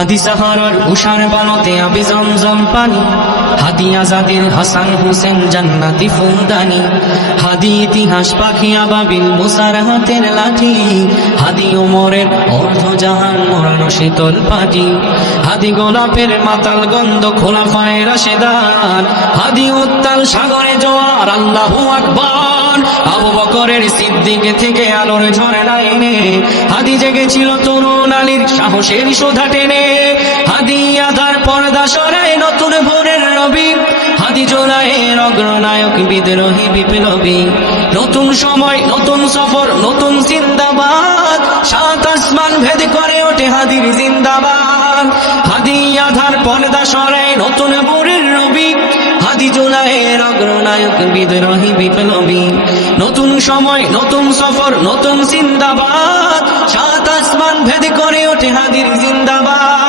হাদি সাহারার উষার বালতে আবে জমজম পানি, হাদি আজাদের হাসান হুসেন জান্নাতি ফুলদানি, হাদি ইতিহাস পাখি আবাবিল মুসার হাতের লাঠি, হাদি ওমরের অর্ধ জাহান মোড়ানো শীতল পাটি, হাদি গোলাপের মাতাল গন্ধ খোলাফায়ে রাশেদান, হাদি উত্তাল সাগরে জোয়ার আল্লাহু আকবার, আবু বকরের সিদ্দিক থেকে আলোর ঝরনা এনে, হাদি জেগেছিল তরুণ আলীর সাহসের শোধা টেনে, হাদি আধার পর্দা সরায় নতুন ভোরের রবি, হাদি জোলায়ের অগ্রনায়ক বিদ্রোহী বিপ্লবী, নতুন সময় নতুন সফর নতুন জিন্দাবাদ, সাত আসমান ভেদ করে ওঠে হাদির জিন্দাবাদ, হাদি আধার পর্দা সরায় নতুন ভোরের রবি, হাদি জোলায়ের অগ্রনায়ক বিদ্রোহী বিপ্লবী, নতুন সময় নতুন সফর নতুন জিন্দাবাদ, সাত আসমান ভেদ করে ওঠে হাদির জিন্দাবাদ।